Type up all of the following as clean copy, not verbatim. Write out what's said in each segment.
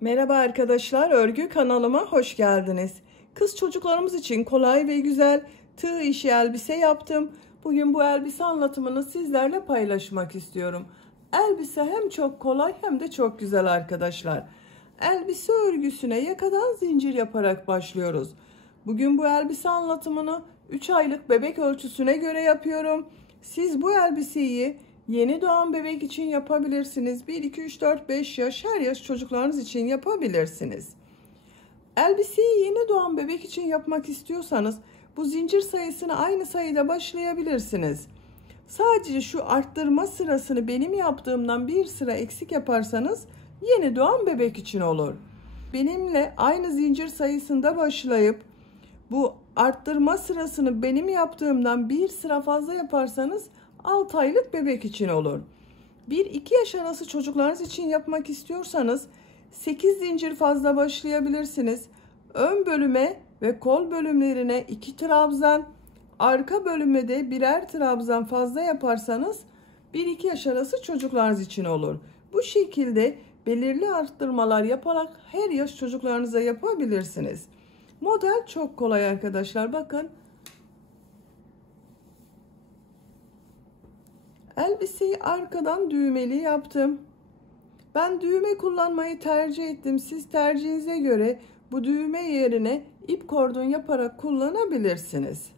Merhaba arkadaşlar, örgü kanalıma hoş geldiniz. Kız çocuklarımız için kolay ve güzel tığ işi elbise yaptım. Bugün bu elbise anlatımını sizlerle paylaşmak istiyorum. Elbise hem çok kolay hem de çok güzel arkadaşlar. Elbise örgüsüne yakadan zincir yaparak başlıyoruz. Bugün bu elbise anlatımını 3 aylık bebek ölçüsüne göre yapıyorum. Siz bu elbiseyi yeni doğan bebek için yapabilirsiniz. 1, 2, 3, 4, 5 yaş, her yaş çocuklarınız için yapabilirsiniz. Elbiseyi yeni doğan bebek için yapmak istiyorsanız bu zincir sayısını aynı sayıda başlayabilirsiniz. Sadece şu arttırma sırasını benim yaptığımdan bir sıra eksik yaparsanız yeni doğan bebek için olur. Benimle aynı zincir sayısında başlayıp bu arttırma sırasını benim yaptığımdan bir sıra fazla yaparsanız 6 aylık bebek için olur. 1-2 yaş arası çocuklarınız için yapmak istiyorsanız 8 zincir fazla başlayabilirsiniz. Ön bölüme ve kol bölümlerine 2 trabzan, arka bölüme de birer trabzan fazla yaparsanız 1-2 yaş arası çocuklarınız için olur. Bu şekilde belirli arttırmalar yaparak her yaş çocuklarınıza yapabilirsiniz. Model çok kolay arkadaşlar. Bakın. Elbiseyi arkadan düğmeli yaptım. Ben düğme kullanmayı tercih ettim. Siz tercihinize göre bu düğme yerine ip kordon yaparak kullanabilirsiniz.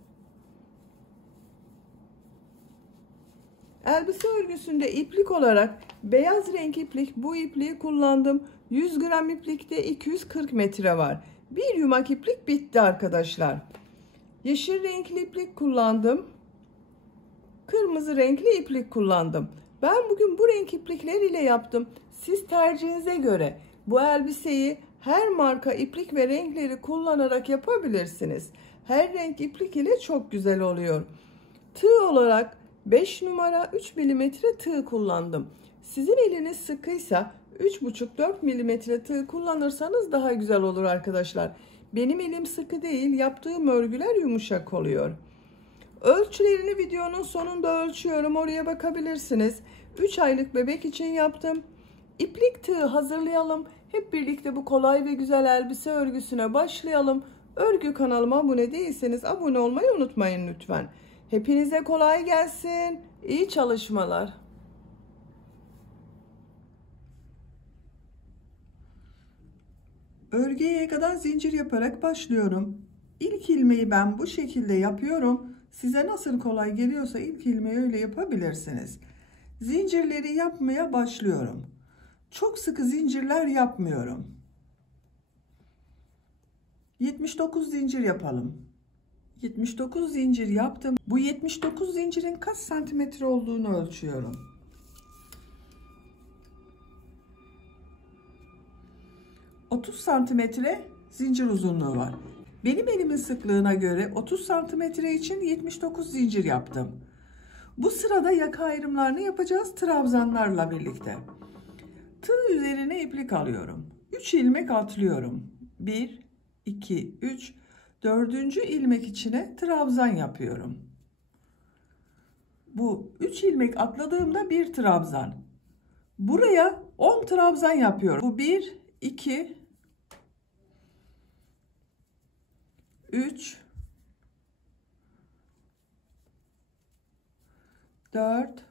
Elbise örgüsünde iplik olarak beyaz renk iplik, bu ipliği kullandım. 100 gram iplikte 240 metre var. Bir yumak iplik bitti arkadaşlar. Yeşil renkli iplik kullandım. Kırmızı renkli iplik kullandım. Ben bugün bu renk iplikler ile yaptım. Siz tercihinize göre bu elbiseyi her marka iplik ve renkleri kullanarak yapabilirsiniz. Her renk iplik ile çok güzel oluyor. Tığ olarak 5 numara 3 milimetre tığ kullandım. Sizin eliniz sıkıysa 3,5-4 milimetre tığ kullanırsanız daha güzel olur arkadaşlar. Benim elim sıkı değil, yaptığım örgüler yumuşak oluyor. Ölçülerini videonun sonunda ölçüyorum. Oraya bakabilirsiniz. 3 aylık bebek için yaptım. İplik tığı hazırlayalım. Hep birlikte bu kolay ve güzel elbise örgüsüne başlayalım. Örgü kanalıma abone değilseniz abone olmayı unutmayın lütfen. Hepinize kolay gelsin. İyi çalışmalar. Örgüye yakadan zincir yaparak başlıyorum. İlk ilmeği ben bu şekilde yapıyorum. Size nasıl kolay geliyorsa ilk ilmeği öyle yapabilirsiniz. Zincirleri yapmaya başlıyorum. Çok sıkı zincirler yapmıyorum. 79 zincir yapalım. 79 zincir yaptım. Bu 79 zincirin kaç santimetre olduğunu ölçüyorum. 30 santimetre zincir uzunluğu var. Benim elimin sıklığına göre 30 santimetre için 79 zincir yaptım. Bu sırada yaka ayrımlarını yapacağız trabzanlarla birlikte. Tığ üzerine iplik alıyorum. 3 ilmek atlıyorum. 1, 2, 3, 4. ilmek içine trabzan yapıyorum. Bu 3 ilmek atladığımda bir trabzan. Buraya 10 trabzan yapıyorum. Bu 1, 2, 3, 4,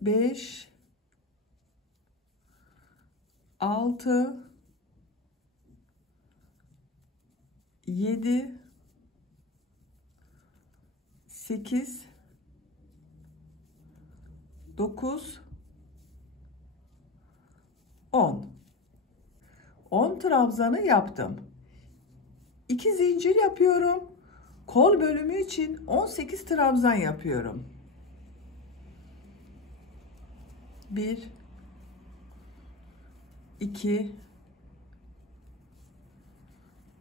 5, 6, 7, 8, 9, 10. 10 trabzanı yaptım. 2 zincir yapıyorum. Kol bölümü için 18 trabzan yapıyorum. 1, 2,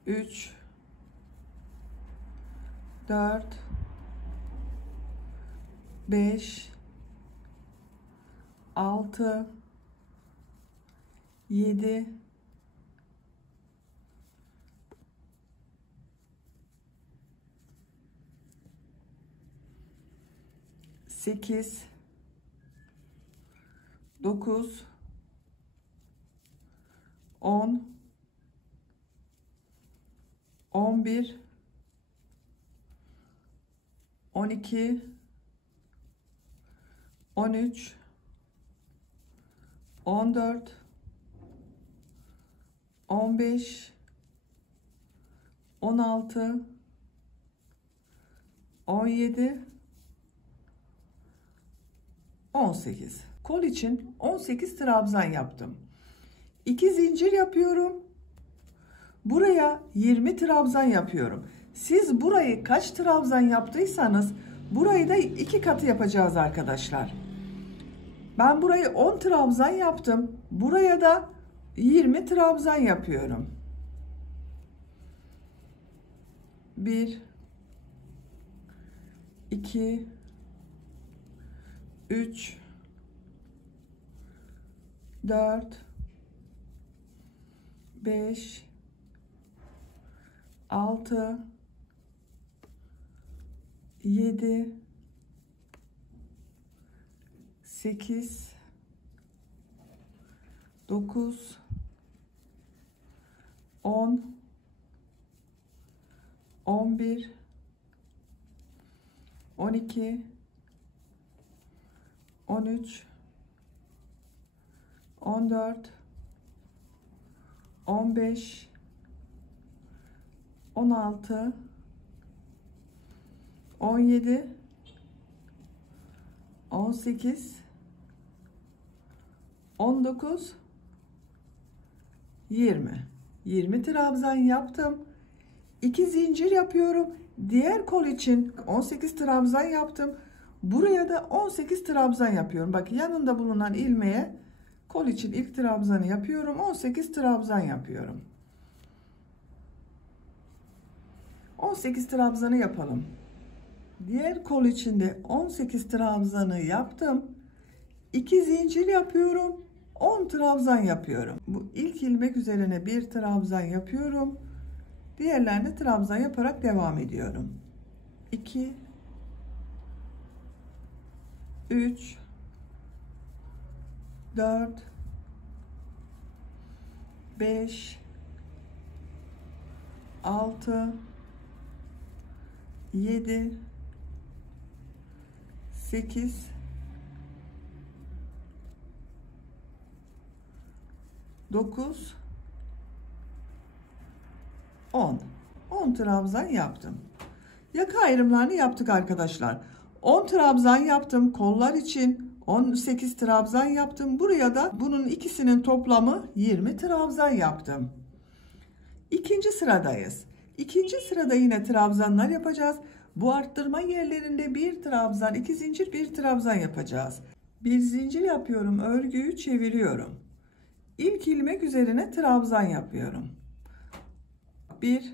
3, 4, 5, 6, 7, 8, 9, 10, 11, 12, 13, 14, 15, 16, 17, 18. Kol için 18 trabzan yaptım. 2 zincir yapıyorum. Buraya 20 trabzan yapıyorum. Siz burayı kaç trabzan yaptıysanız burayı da 2 katı yapacağız arkadaşlar. Ben burayı 10 trabzan yaptım. Buraya da 20 trabzan yapıyorum. 1, 2, 3, 4, 5, 6, 7, 8, 9, 10, 11, 12, 13, 14, 15, 16, 17, 18, 19, 20. 20 trabzan yaptım. 2 zincir yapıyorum. Diğer kol için 18 trabzan yaptım. Buraya da 18 trabzan yapıyorum. Bak yanında bulunan ilmeğe kol için ilk trabzanı yapıyorum. 18 trabzan yapıyorum. 18 trabzanı yapalım. Diğer kol içinde 18 trabzanı yaptım. 2 zincir yapıyorum. 10 trabzan yapıyorum. Bu ilk ilmek üzerine bir trabzan yapıyorum. Diğerlerine trabzan yaparak devam ediyorum. 2, 3, 4, 5, 6, 7, 8, 9, 10. 10 trabzan yaptım. Yaka ayrımlarını yaptık arkadaşlar. 10 trabzan yaptım. Kollar için 18 trabzan yaptım. Buraya da bunun ikisinin toplamı 20 trabzan yaptım. İkinci sıradayız. İkinci sırada yine trabzanlar yapacağız. Bu arttırma yerlerinde bir trabzan, 2 zincir, bir trabzan yapacağız. Bir zincir yapıyorum. Örgüyü çeviriyorum. İlk ilmek üzerine trabzan yapıyorum. 1,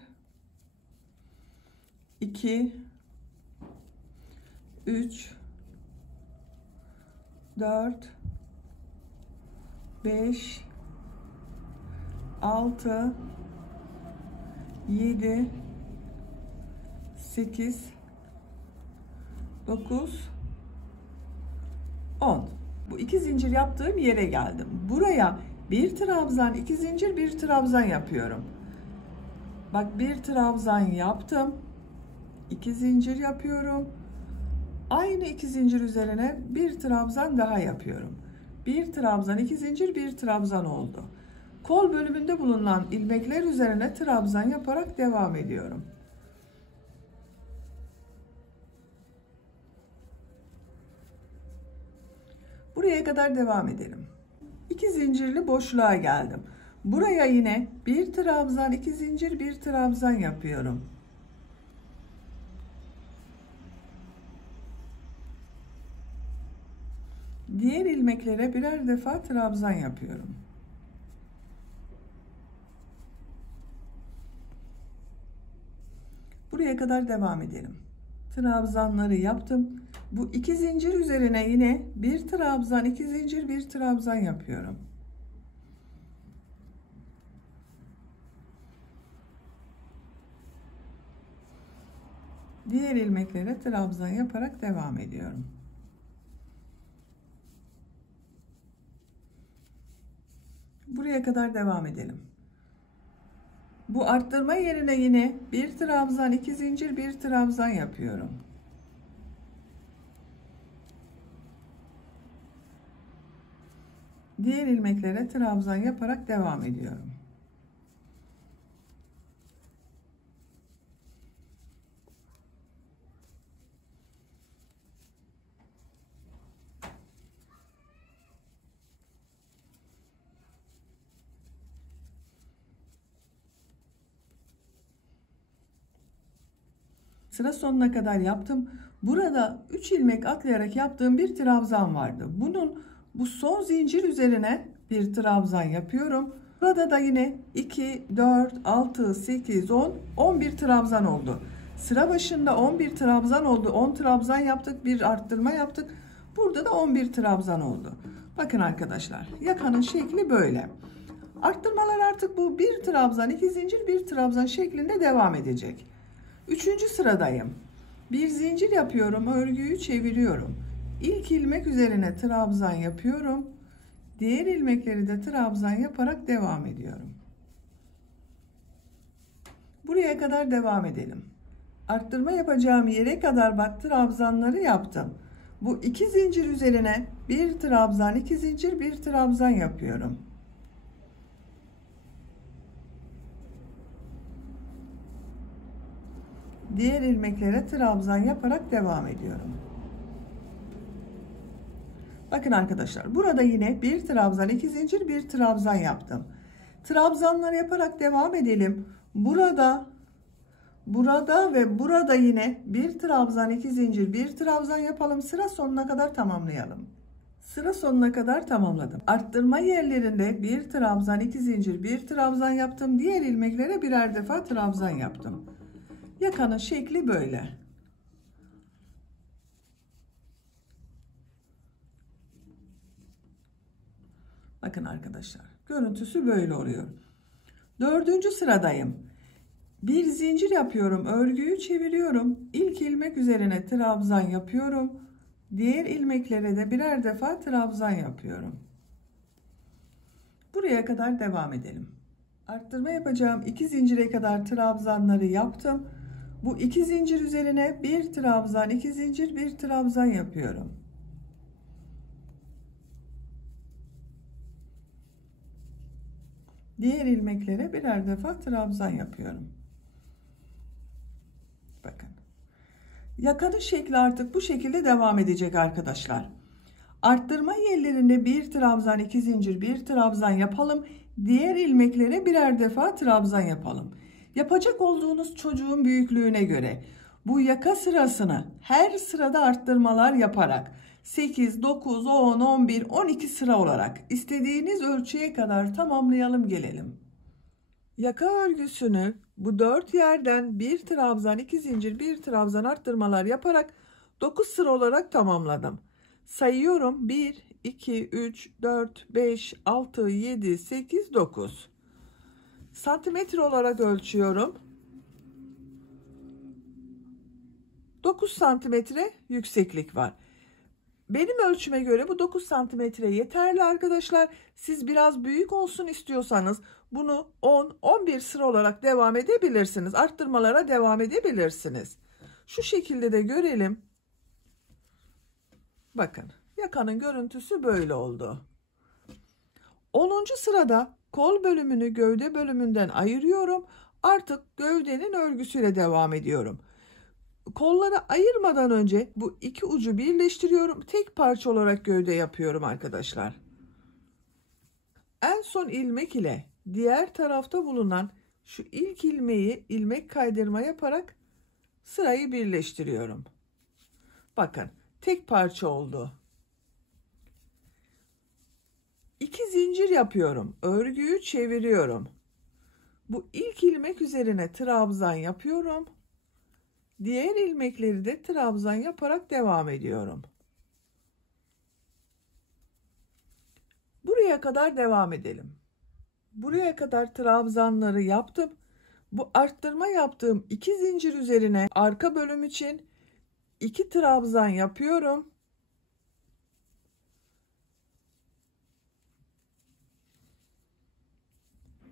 2, 3, 4, 5, 6, 7, 8, 9, 10. Bu 2 zincir yaptığım yere geldim. Buraya bir trabzan, 2 zincir, bir trabzan yapıyorum. Bak bir trabzan yaptım. 2 zincir yapıyorum. Aynı 2 zincir üzerine bir trabzan daha yapıyorum. Bir trabzan, 2 zincir, bir trabzan oldu. Kol bölümünde bulunan ilmekler üzerine trabzan yaparak devam ediyorum. Buraya kadar devam edelim. 2 zincirli boşluğa geldim. Buraya yine bir trabzan, 2 zincir, bir trabzan yapıyorum. Diğer ilmeklere birer defa trabzan yapıyorum. Buraya kadar devam edelim. Trabzanları yaptım. Bu 2 zincir üzerine yine bir trabzan, 2 zincir, bir trabzan yapıyorum. Diğer ilmeklere trabzan yaparak devam ediyorum. Buraya kadar devam edelim. Bu arttırma yerine yine bir trabzan, 2 zincir, bir trabzan yapıyorum. Diğer ilmeklere trabzan yaparak devam ediyorum. Sıra sonuna kadar yaptım. Burada 3 ilmek atlayarak yaptığım bir trabzan vardı. Bu son zincir üzerine bir trabzan yapıyorum. Burada da yine 2, 4, 6, 8, 10, 11 trabzan oldu. Sıra başında 11 trabzan oldu. 10 trabzan yaptık, bir arttırma yaptık. Burada da 11 trabzan oldu. Bakın arkadaşlar, yakanın şekli böyle. Arttırmalar artık bu bir trabzan, 2 zincir, bir trabzan şeklinde devam edecek. Üçüncü sıradayım. Bir zincir yapıyorum, örgüyü çeviriyorum. İlk ilmek üzerine trabzan yapıyorum. Diğer ilmekleri de trabzan yaparak devam ediyorum. Buraya kadar devam edelim. Arttırma yapacağım yere kadar bak trabzanları yaptım. Bu iki zincir üzerine bir trabzan, 2 zincir, bir trabzan yapıyorum. Diğer ilmeklere trabzan yaparak devam ediyorum. Bakın arkadaşlar, burada yine bir trabzan, 2 zincir, bir trabzan yaptım. Trabzanlar yaparak devam edelim. Burada ve burada yine bir trabzan, 2 zincir, bir trabzan yapalım. Sıra sonuna kadar tamamlayalım. Sıra sonuna kadar tamamladım. Arttırma yerlerinde bir trabzan, 2 zincir, bir trabzan yaptım. Diğer ilmeklere birer defa trabzan yaptım. Yakanın şekli böyle. Bakın arkadaşlar, görüntüsü böyle oluyor. Dördüncü sıradayım. Bir zincir yapıyorum, örgüyü çeviriyorum. İlk ilmek üzerine trabzan yapıyorum. Diğer ilmeklere de birer defa trabzan yapıyorum. Buraya kadar devam edelim. Arttırma yapacağım 2 zincire kadar trabzanları yaptım. Bu 2 zincir üzerine bir trabzan, 2 zincir, bir trabzan yapıyorum. Diğer ilmeklere birer defa trabzan yapıyorum. Bakın. Yakanın şekli artık bu şekilde devam edecek arkadaşlar. Arttırma yerlerinde bir trabzan, 2 zincir, bir trabzan yapalım. Diğer ilmeklere birer defa trabzan yapalım. Yapacak olduğunuz çocuğun büyüklüğüne göre bu yaka sırasını her sırada arttırmalar yaparak 8, 9, 10, 11, 12 sıra olarak istediğiniz ölçüye kadar tamamlayalım gelelim. Yaka örgüsünü bu 4 yerden bir trabzan, 2 zincir, bir trabzan arttırmalar yaparak 9 sıra olarak tamamladım. Sayıyorum: 1, 2, 3, 4, 5, 6, 7, 8, 9. Santimetre olarak ölçüyorum. 9 santimetre yükseklik var. Benim ölçüme göre bu 9 santimetre yeterli arkadaşlar. Siz biraz büyük olsun istiyorsanız bunu 10-11 sıra olarak devam edebilirsiniz. Arttırmalara devam edebilirsiniz. Şu şekilde de görelim. Bakın, yakanın görüntüsü böyle oldu. 10. sırada kol bölümünü gövde bölümünden ayırıyorum. Artık gövdenin örgüsüyle devam ediyorum. Kolları ayırmadan önce bu iki ucu birleştiriyorum. Tek parça olarak gövde yapıyorum arkadaşlar. En son ilmek ile diğer tarafta bulunan şu ilk ilmeği ilmek kaydırma yaparak sırayı birleştiriyorum. Bakın, tek parça oldu. 2 zincir yapıyorum. Örgüyü çeviriyorum. Bu ilk ilmek üzerine trabzan yapıyorum. Diğer ilmekleri de trabzan yaparak devam ediyorum. Buraya kadar devam edelim. Buraya kadar trabzanları yaptım. Bu arttırma yaptığım 2 zincir üzerine arka bölüm için 2 trabzan yapıyorum.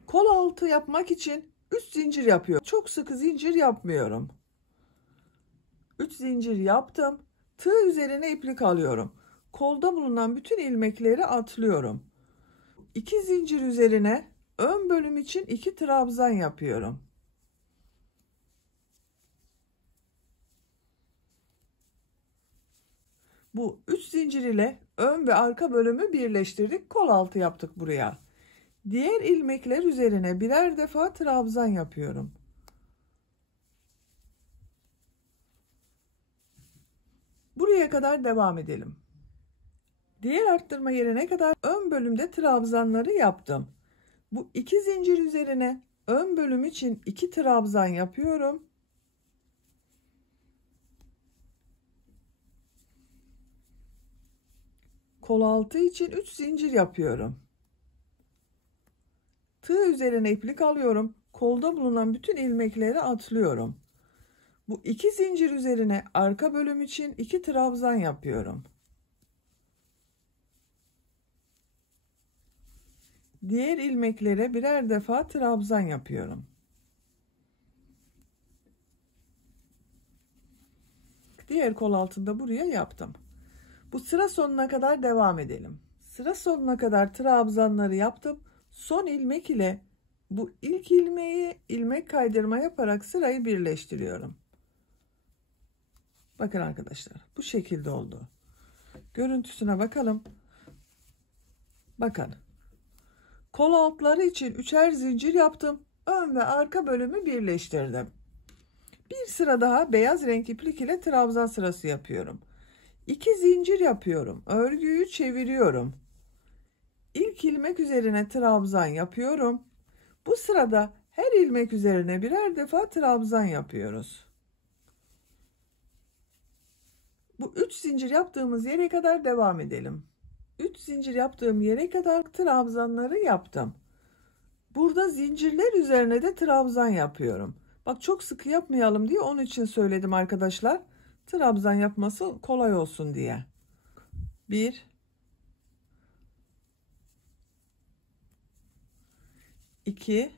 Kol altı yapmak için 3 zincir yapıyorum. Çok sıkı zincir yapmıyorum. 3 zincir yaptım. Tığ üzerine iplik alıyorum. Kolda bulunan bütün ilmekleri atlıyorum. 2 zincir üzerine ön bölüm için 2 trabzan yapıyorum. Bu 3 zincir ile ön ve arka bölümü birleştirdik. Kol altı yaptık buraya. Diğer ilmekler üzerine birer defa trabzan yapıyorum. Buraya kadar devam edelim. Diğer arttırma yerine kadar ön bölümde trabzanları yaptım. Bu 2 zincir üzerine ön bölüm için 2 trabzan yapıyorum. Kol altı için 3 zincir yapıyorum. Tığ üzerine iplik alıyorum. Kolda bulunan bütün ilmekleri atlıyorum. Bu 2 zincir üzerine arka bölüm için 2 trabzan yapıyorum. Diğer ilmeklere birer defa trabzan yapıyorum. Diğer kol altında buraya yaptım. Bu sıra sonuna kadar devam edelim. Sıra sonuna kadar trabzanları yaptım. Son ilmek ile bu ilk ilmeği ilmek kaydırma yaparak sırayı birleştiriyorum. Bakın arkadaşlar, bu şekilde oldu. Görüntüsüne bakalım. Bakın. Kol altları için 3'er zincir yaptım. Ön ve arka bölümü birleştirdim. Bir sıra daha beyaz renk iplik ile trabzan sırası yapıyorum. 2 zincir yapıyorum. Örgüyü çeviriyorum. İlk ilmek üzerine trabzan yapıyorum. Bu sırada her ilmek üzerine birer defa trabzan yapıyoruz. Bu 3 zincir yaptığımız yere kadar devam edelim. 3 zincir yaptığım yere kadar trabzanları yaptım. Burada zincirler üzerine de trabzan yapıyorum. Bak, çok sıkı yapmayalım diye onun için söyledim arkadaşlar. Trabzan yapması kolay olsun diye. 1 2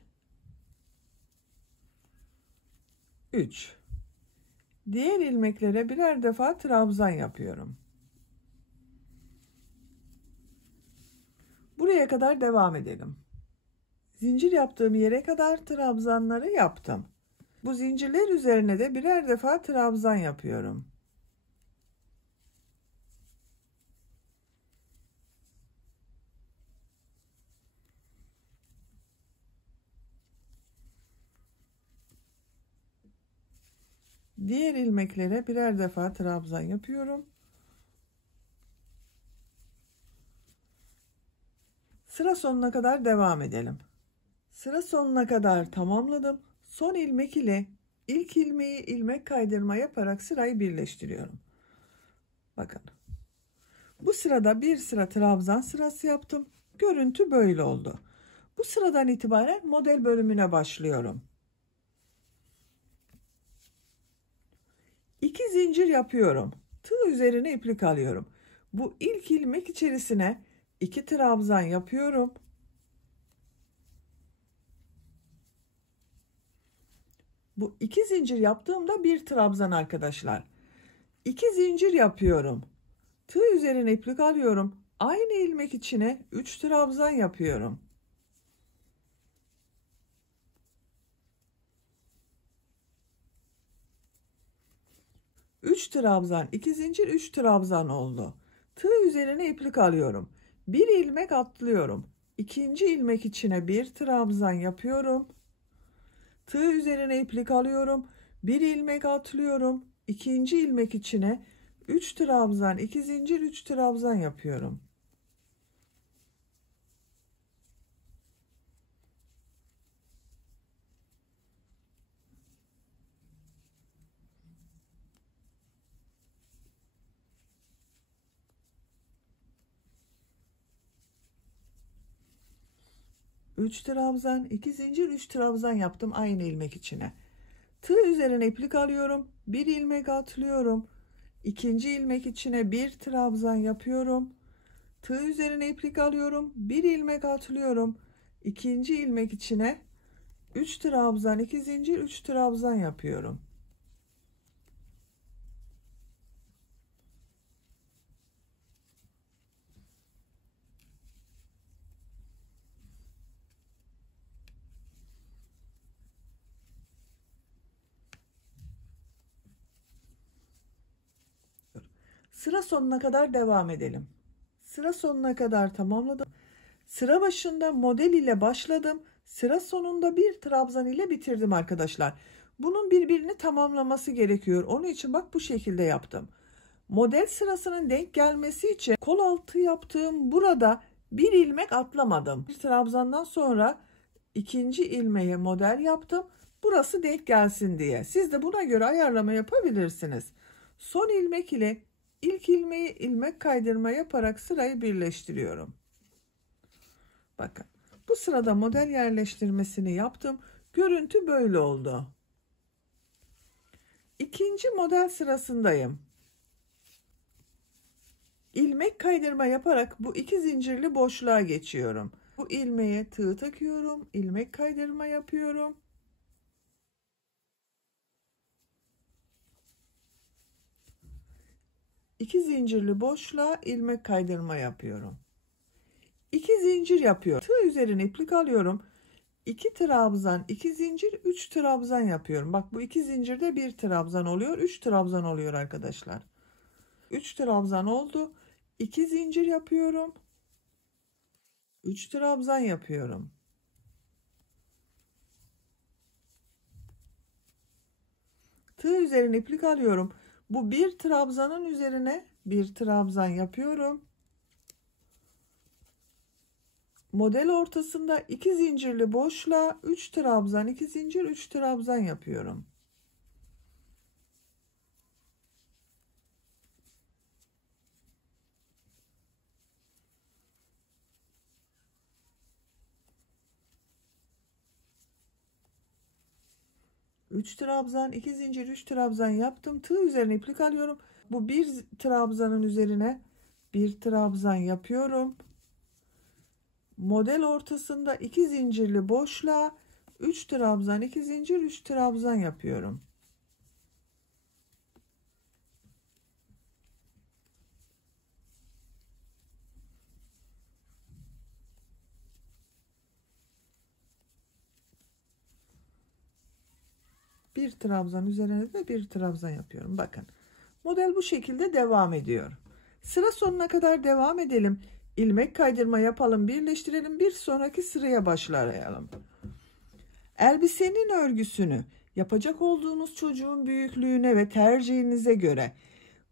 3. Diğer ilmeklere birer defa trabzan yapıyorum. Buraya kadar devam edelim. Zincir yaptığım yere kadar trabzanları yaptım. Bu zincirler üzerine de birer defa trabzan yapıyorum. Diğer ilmeklere birer defa trabzan yapıyorum. Sıra sonuna kadar devam edelim. Sıra sonuna kadar tamamladım. Son ilmek ile ilk ilmeği ilmek kaydırma yaparak sırayı birleştiriyorum. Bakın. Bu sırada bir sıra trabzan sırası yaptım. Görüntü böyle oldu. Bu sıradan itibaren model bölümüne başlıyorum. 2 zincir yapıyorum. Tığ üzerine iplik alıyorum. Bu ilk ilmek içerisine 2 trabzan yapıyorum. Bu 2 zincir yaptığımda bir trabzan arkadaşlar. 2 zincir yapıyorum. Tığ üzerine iplik alıyorum. Aynı ilmek içine 3 trabzan yapıyorum. Üç trabzan, 2 zincir, 3 trabzan oldu. Tığ üzerine iplik alıyorum. Bir ilmek atlıyorum. İkinci ilmek içine bir trabzan yapıyorum. Tığ üzerine iplik alıyorum. Bir ilmek atlıyorum. İkinci ilmek içine 3 trabzan, 2 zincir, 3 trabzan yapıyorum. Üç trabzan, 2 zincir, 3 trabzan yaptım aynı ilmek içine. Tığ üzerine iplik alıyorum. Bir ilmek atlıyorum. İkinci ilmek içine bir trabzan yapıyorum. Tığ üzerine iplik alıyorum. Bir ilmek atlıyorum. İkinci ilmek içine 3 trabzan, 2 zincir, 3 trabzan yapıyorum. Sıra sonuna kadar devam edelim. Sıra sonuna kadar tamamladım. Sıra başında model ile başladım. Sıra sonunda bir trabzan ile bitirdim arkadaşlar. Bunun birbirini tamamlaması gerekiyor. Onun için bak bu şekilde yaptım. Model sırasının denk gelmesi için kol altı yaptığım burada bir ilmek atlamadım. Bir trabzandan sonra ikinci ilmeğe model yaptım. Burası denk gelsin diye. Siz de buna göre ayarlama yapabilirsiniz. Son ilmek ile ilk ilmeği ilmek kaydırma yaparak sırayı birleştiriyorum. Bakın bu sırada model yerleştirmesini yaptım. Görüntü böyle oldu. İkinci model sırasındayım. İlmek kaydırma yaparak bu iki zincirli boşluğa geçiyorum. Bu ilmeğe tığ takıyorum. İlmek kaydırma yapıyorum. İki zincirli boşluğa ilmek kaydırma yapıyorum. 2 zincir yapıyorum. Tığ üzerine iplik alıyorum. 2 trabzan, 2 zincir, 3 trabzan yapıyorum. Bak bu 2 zincirde 1 trabzan oluyor. 3 trabzan oluyor arkadaşlar. 3 trabzan oldu. 2 zincir yapıyorum. 3 trabzan yapıyorum. Tığ üzerine iplik alıyorum. Bu bir trabzanın üzerine bir trabzan yapıyorum. Model ortasında 2 zincirli boşluğa 3 trabzan, 2 zincir, 3 trabzan yapıyorum. Üç trabzan, 2 zincir, 3 trabzan yaptım. Tığ üzerine iplik alıyorum. Bu bir trabzanın üzerine bir trabzan yapıyorum. Model ortasında 2 zincirli boşluğa 3 trabzan, 2 zincir, 3 trabzan yapıyorum. Bir trabzan üzerine de bir trabzan yapıyorum. Bakın. Model bu şekilde devam ediyor. Sıra sonuna kadar devam edelim. İlmek kaydırma yapalım, birleştirelim. Bir sonraki sıraya başlayalım. Elbisenin örgüsünü yapacak olduğunuz çocuğun büyüklüğüne ve tercihinize göre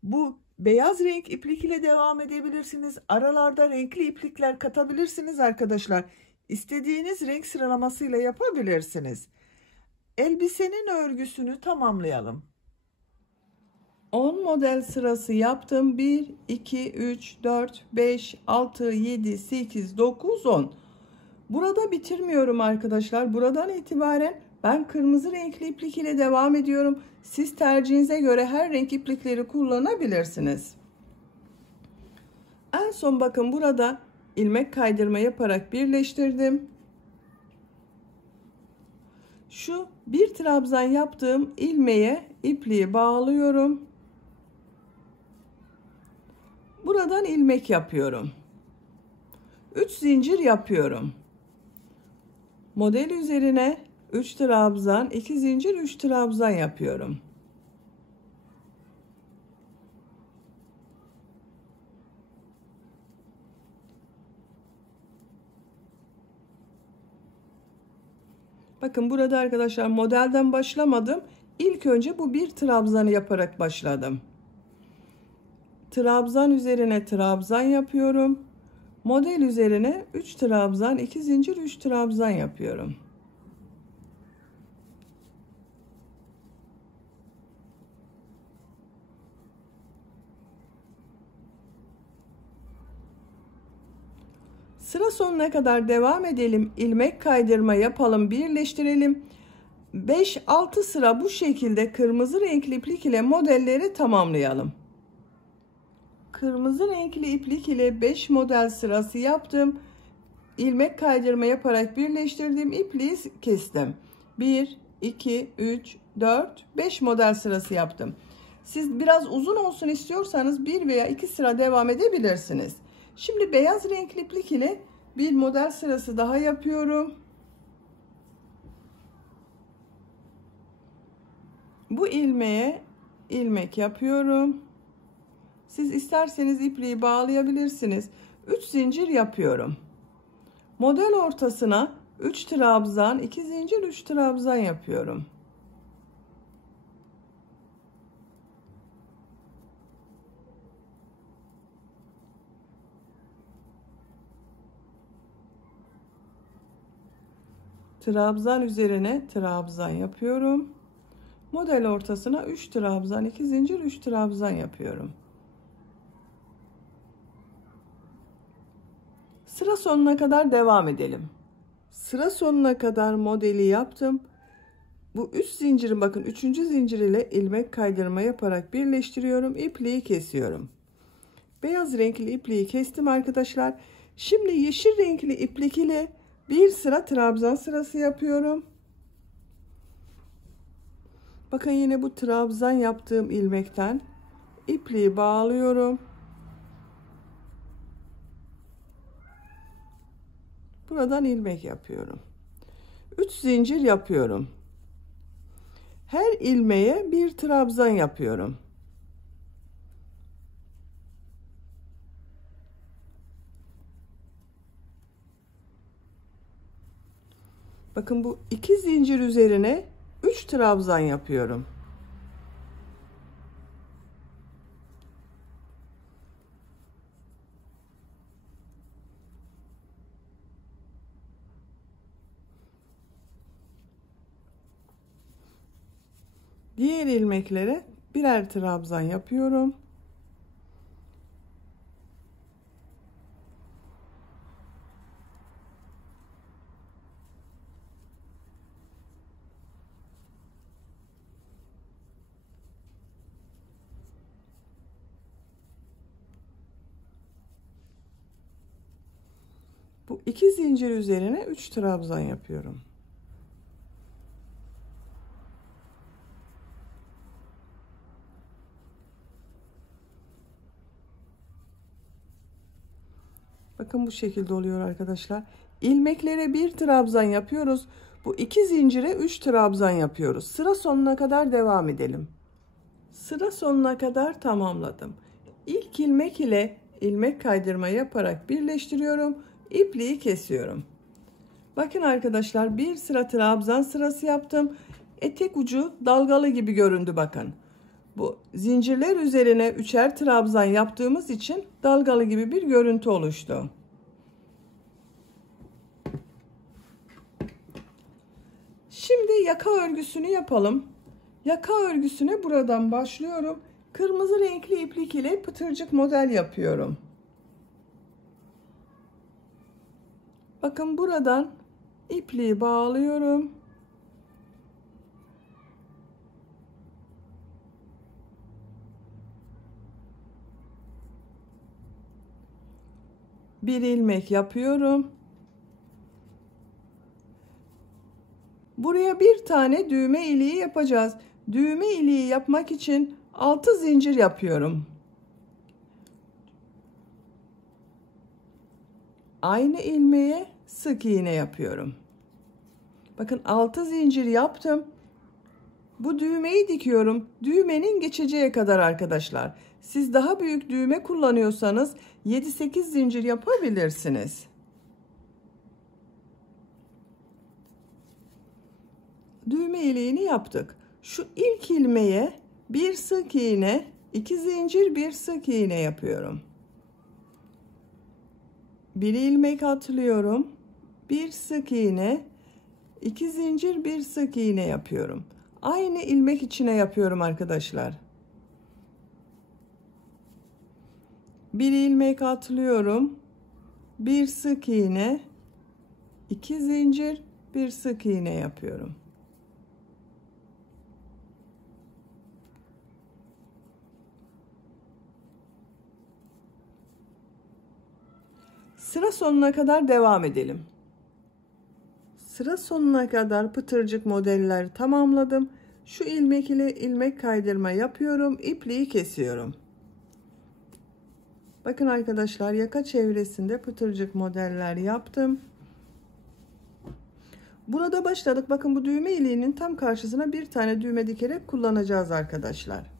bu beyaz renk iplik ile devam edebilirsiniz. Aralarda renkli iplikler katabilirsiniz arkadaşlar. İstediğiniz renk sıralamasıyla yapabilirsiniz. Elbisenin örgüsünü tamamlayalım. 10 model sırası yaptım. 1, 2, 3, 4, 5, 6, 7, 8, 9, 10. Burada bitirmiyorum arkadaşlar. Buradan itibaren ben kırmızı renkli iplik ile devam ediyorum. Siz tercihinize göre her renk iplikleri kullanabilirsiniz. En son bakın burada ilmek kaydırma yaparak birleştirdim. Şu bir trabzan yaptığım ilmeğe ipliği bağlıyorum. Buradan ilmek yapıyorum. 3 zincir yapıyorum. Model üzerine 3 trabzan, 2 zincir, 3 trabzan yapıyorum. Bakın burada arkadaşlar modelden başlamadım. İlk önce bu bir trabzanı yaparak başladım. Trabzan üzerine trabzan yapıyorum. Model üzerine 3 trabzan, 2 zincir, 3 trabzan yapıyorum. Sıra sonuna kadar devam edelim. İlmek kaydırma yapalım, birleştirelim. 5-6 sıra bu şekilde kırmızı renkli iplik ile modelleri tamamlayalım. Kırmızı renkli iplik ile 5 model sırası yaptım. ilmek kaydırma yaparak birleştirdiğim ipliği kestim. 1, 2, 3, 4, 5 model sırası yaptım. Siz biraz uzun olsun istiyorsanız 1 veya 2 sıra devam edebilirsiniz. Şimdi beyaz renkli iplik ile bir model sırası daha yapıyorum. Bu ilmeğe ilmek yapıyorum. Siz isterseniz ipliği bağlayabilirsiniz. 3 zincir yapıyorum. Model ortasına 3 trabzan, 2 zincir, 3 trabzan yapıyorum. Trabzan üzerine trabzan yapıyorum. Model ortasına 3 trabzan, 2 zincir, 3 trabzan yapıyorum. Sıra sonuna kadar devam edelim. Sıra sonuna kadar modeli yaptım. Bu 3 zincirin, bakın 3. zincir ile ilmek kaydırma yaparak birleştiriyorum. İpliği kesiyorum. Beyaz renkli ipliği kestim arkadaşlar. Şimdi yeşil renkli iplik ile bir sıra trabzan sırası yapıyorum. Bakın yine bu trabzan yaptığım ilmekten ipliği bağlıyorum. Buradan ilmek yapıyorum. 3 zincir yapıyorum. Her ilmeğe bir trabzan yapıyorum. Bakın bu 2 zincir üzerine 3 trabzan yapıyorum. Diğer ilmeklere birer trabzan yapıyorum. Bu 2 zincir üzerine 3 trabzan yapıyorum. Bakın bu şekilde oluyor arkadaşlar. İlmeklere bir trabzan yapıyoruz. Bu 2 zincire 3 trabzan yapıyoruz. Sıra sonuna kadar devam edelim. Sıra sonuna kadar tamamladım. İlk ilmek ile ilmek kaydırma yaparak birleştiriyorum. İpliği kesiyorum. Bakın arkadaşlar, bir sıra trabzan sırası yaptım. Etek ucu dalgalı gibi göründü bakın. Bu zincirler üzerine üçer trabzan yaptığımız için dalgalı gibi bir görüntü oluştu. Şimdi yaka örgüsünü yapalım. Yaka örgüsüne buradan başlıyorum. Kırmızı renkli iplik ile pıtırcık model yapıyorum. Bakın buradan ipliği bağlıyorum. Bir ilmek yapıyorum. Buraya bir tane düğme iliği yapacağız. Düğme iliği yapmak için 6 zincir yapıyorum. Aynı ilmeğe sık iğne yapıyorum. Bakın 6 zincir yaptım. Bu düğmeyi dikiyorum. Düğmenin geçeceği kadar arkadaşlar. Siz daha büyük düğme kullanıyorsanız 7-8 zincir yapabilirsiniz. Düğme iliğini yaptık. Şu ilk ilmeğe bir sık iğne, 2 zincir, bir sık iğne yapıyorum. Bir ilmek atlıyorum. Bir sık iğne, 2 zincir, bir sık iğne yapıyorum. Aynı ilmek içine yapıyorum arkadaşlar. Bir ilmek atlıyorum. Bir sık iğne, 2 zincir, bir sık iğne yapıyorum. Sıra sonuna kadar devam edelim. Sıra sonuna kadar pıtırcık modelleri tamamladım. Şu ilmek ile ilmek kaydırma yapıyorum. İpliği kesiyorum. Bakın arkadaşlar, yaka çevresinde pıtırcık modeller yaptım. Burada başladık. Bakın bu düğme iliğinin tam karşısına bir tane düğme dikerek kullanacağız arkadaşlar.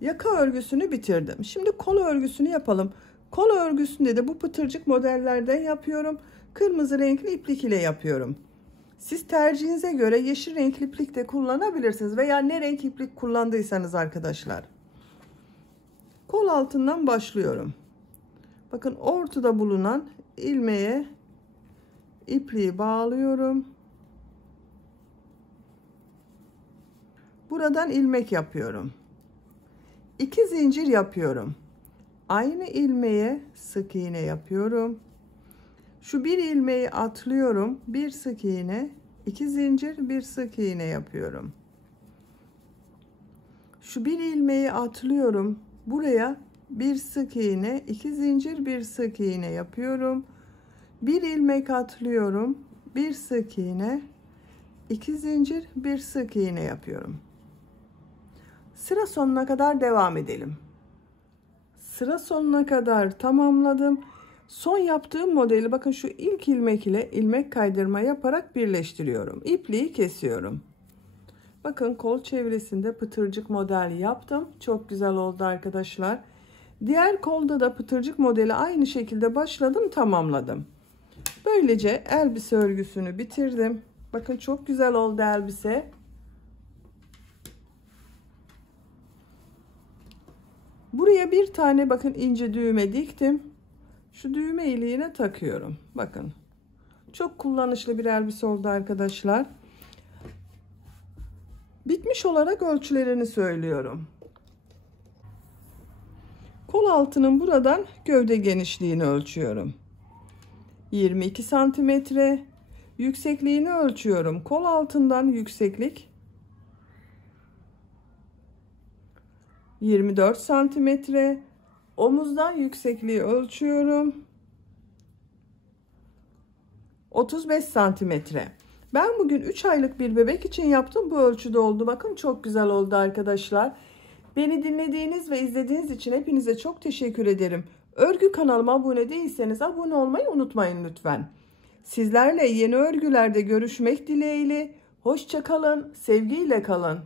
Yaka örgüsünü bitirdim. Şimdi kol örgüsünü yapalım. Kol örgüsünde de bu pıtırcık modellerden yapıyorum. Kırmızı renkli iplik ile yapıyorum. Siz tercihinize göre yeşil renkli iplik de kullanabilirsiniz veya ne renk iplik kullandıysanız arkadaşlar. Kol altından başlıyorum. Bakın ortada bulunan ilmeğe ipliği bağlıyorum. Buradan ilmek yapıyorum. 2 zincir yapıyorum. Aynı ilmeğe sık iğne yapıyorum. Şu bir ilmeği atlıyorum. Bir sık iğne, 2 zincir, bir sık iğne yapıyorum. Şu bir ilmeği atlıyorum. Buraya bir sık iğne, 2 zincir, bir sık iğne yapıyorum. Bir ilmek atlıyorum. Bir sık iğne, 2 zincir, bir sık iğne yapıyorum. Sıra sonuna kadar devam edelim. Sıra sonuna kadar tamamladım. Son yaptığım modeli bakın şu ilk ilmek ile ilmek kaydırma yaparak birleştiriyorum. İpliği kesiyorum. Bakın kol çevresinde pıtırcık model yaptım. Çok güzel oldu arkadaşlar. Diğer kolda da pıtırcık modeli aynı şekilde başladım, tamamladım. Böylece elbise örgüsünü bitirdim. Bakın çok güzel oldu elbise. Buraya bir tane bakın ince düğme diktim. Şu düğme iliğine takıyorum. Bakın. Çok kullanışlı bir elbise oldu arkadaşlar. Bitmiş olarak ölçülerini söylüyorum. Kol altının buradan gövde genişliğini ölçüyorum. 22 santimetre. Yüksekliğini ölçüyorum. Kol altından yükseklik 24 santimetre. Omuzdan yüksekliği ölçüyorum. 35 santimetre. Ben bugün 3 aylık bir bebek için yaptım. Bu ölçüde oldu. Bakın çok güzel oldu arkadaşlar. Beni dinlediğiniz ve izlediğiniz için hepinize çok teşekkür ederim. Örgü kanalıma abone değilseniz abone olmayı unutmayın lütfen. Sizlerle yeni örgülerde görüşmek dileğiyle. Hoşça kalın, sevgiyle kalın.